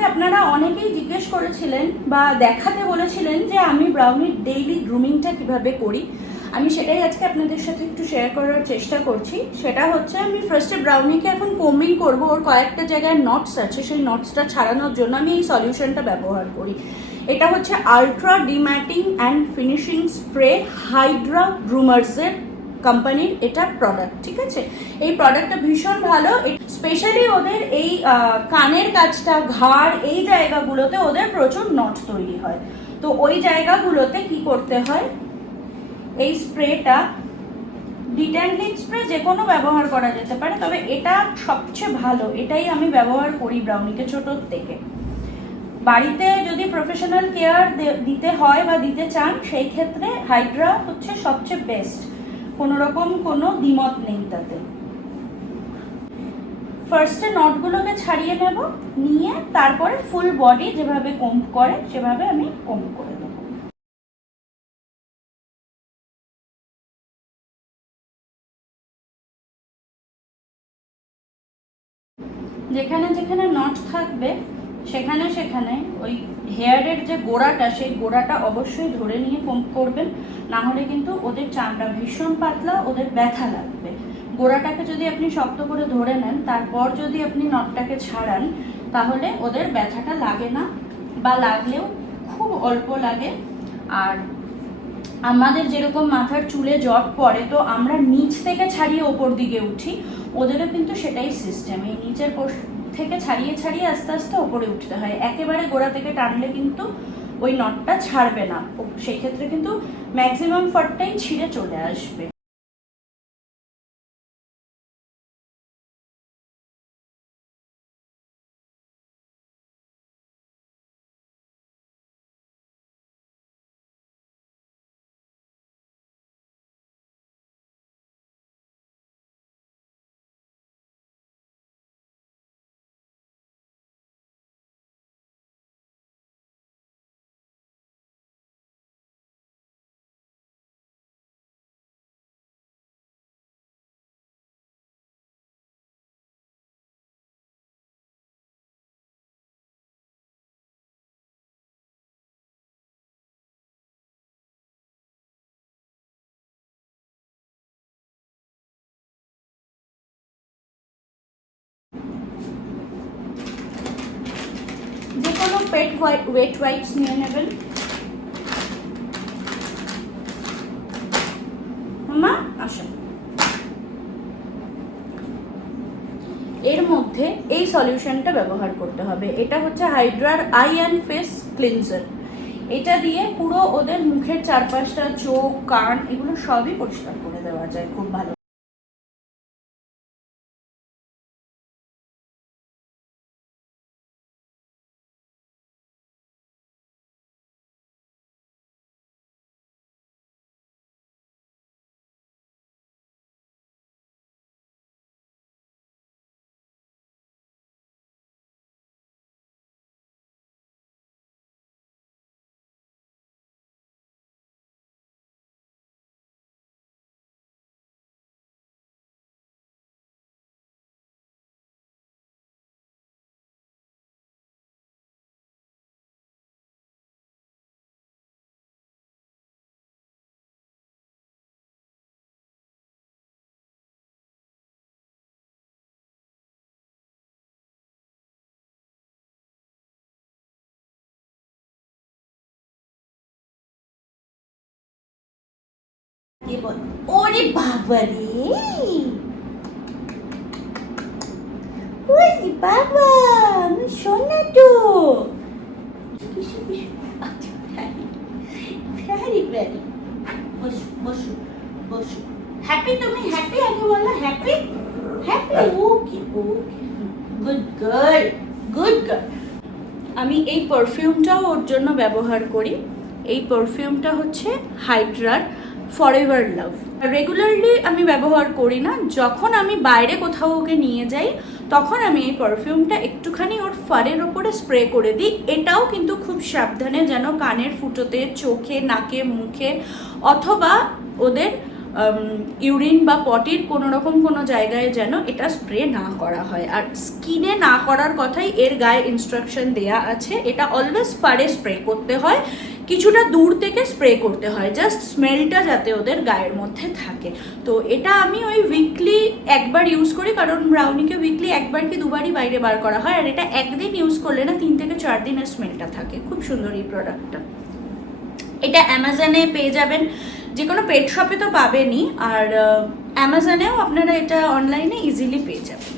আমাকে আপনারা অনেকেই জিজ্ঞেস করেছিলেন বা দেখাতে বলেছিলেন যে আমি ব্রাউনির ডেইলি গ্রুমিংটা কীভাবে করি। আমি সেটাই আজকে আপনাদের সাথে একটু শেয়ার করার চেষ্টা করছি। সেটা হচ্ছে আমি ফার্স্টে ব্রাউনিকে এখন কোম্বিং করব। ওর কয়েকটা জায়গায় নটস আছে। সেই নটসটা ছাড়ানোর জন্য আমি এই সলিউশনটা ব্যবহার করি। এটা হচ্ছে ultra dematting and finishing spray Hydra গ্রুমার্সের কোম্পানির এটা প্রোডাক্ট ঠিক আছে? এই প্রোডাক্টটা ভীষণ ভালো। স্পেশালি ওদের এই কানের কাজটা, ঘাড়, এই জায়গাগুলোতে ওদের প্রচুর নট তৈরি হয়। তো ওই জায়গাগুলোতে কি করতে হয়? এই স্প্রেটা ডিট্যান্ডিং স্প্রে যে কোনো ব্যবহার করা যেতে পারে, তবে এটা সবচেয়ে ভালো। এটাই আমি ব্যবহার করি ব্রাউনিকে ছোটোর থেকে। বাড়িতে যদি প্রফেশনাল কেয়ার দিতে হয় বা দিতে চান, সেই ক্ষেত্রে হাইড্রা হচ্ছে সবচেয়ে বেস্ট কোনো রকম কোনো দ্বিমত নেই তাতে। ফার্স্টে নটগুলোকে ছাড়িয়ে নেব, নিয়ে তারপরে ফুল বডি যেভাবে কম করে, সেভাবে আমি কম করে দেবো যেখানে যেখানে নট থাকবে সেখানে সেখানে ওই হেয়ারের যে গোড়াটা, সেই গোড়াটা অবশ্যই ধরে নিয়ে কম করবেন। না হলে কিন্তু ওদের চামড়া ভীষণ পাতলা, ওদের ব্যথা লাগবে। গোড়াটাকে যদি আপনি শক্ত করে ধরে নেন, তারপর যদি আপনি নটটাকে ছাড়ান, তাহলে ওদের ব্যথাটা লাগে না বা লাগলেও খুব অল্প লাগে। আর আমাদের যেরকম মাথার চুলে জট পড়ে, তো আমরা নিচ থেকে ছাড়িয়ে ওপর দিকে উঠি। ওদেরও কিন্তু সেটাই সিস্টেম এই নিচের পোষ- থেকে ছাড়িয়ে ছাড়িয়ে আস্তে আস্তে ওপরে উঠতে হয়। একেবারে গোড়া থেকে টানলে কিন্তু ওই নটটা ছাড়বে না। সেই ক্ষেত্রে কিন্তু ম্যাক্সিমাম ফটটাই ছিঁড়ে চলে আসবে। পেট ওয়েট ওয়াইপস নিয়ে নেবেন এর মধ্যে এই সলিউশনটা ব্যবহার করতে হবে। এটা হচ্ছে হাইড্রার আই অ্যান্ড ফেস ক্লিনজার। এটা দিয়ে পুরো ওদের মুখের চারপাশটা, চোখ, কান, এগুলো সবই পরিষ্কার করে দেওয়া যায় খুব ভালো। বল ওরে বাবা রে বাবা আমি শোনা তো ভ্যারি ভ্যারি বসু বসু বসু হ্যাপি তুমি হ্যাপি আগে বলো happy happy okay okay good girl good girl আমি এই পারফিউমটাও ওর জন্য ব্যবহার করি। এই পারফিউমটা হচ্ছে হাইড্রার ফরএভার লাভ রেগুলারলি আমি ব্যবহার করি না, যখন আমি বাইরে কোথাও ওকে নিয়ে যাই, তখন আমি এই পারফিউমটা একটুখানি ওর ফারের ওপরে স্প্রে করে দিই। এটাও কিন্তু খুব সাবধানে যেন কানের ফুটোতে, চোখে, নাকে, মুখে অথবা ওদের ইউরিন বা পটির কোনো রকম কোনো জায়গায় যেন এটা স্প্রে না করা হয়। আর স্কিনে না করার কথাই এর গায়ে ইনস্ট্রাকশন দেয়া আছে। এটা অলওয়েজ ফারে স্প্রে করতে হয়। কিছুটা দূর থেকে স্প্রে করতে হয় জাস্ট স্মেলটা যাতে ওদের গায়ের মধ্যে থাকে। তো এটা আমি ওই উইকলি একবার ইউজ করি, কারণ ব্রাউনিকে উইকলি একবার কি দুবারই বাইরে বার করা হয়, আর এটা একদিন ইউজ করলে না তিন থেকে চার দিনের স্মেলটা থাকে। খুব সুন্দর এই প্রোডাক্টটা এটা অ্যামাজনে পেয়ে যাবেন, যে কোনো পেট শপে তো পাবেনই, আর অ্যামাজনেও আপনারা এটা অনলাইনে ইজিলি পেয়ে যাবেন।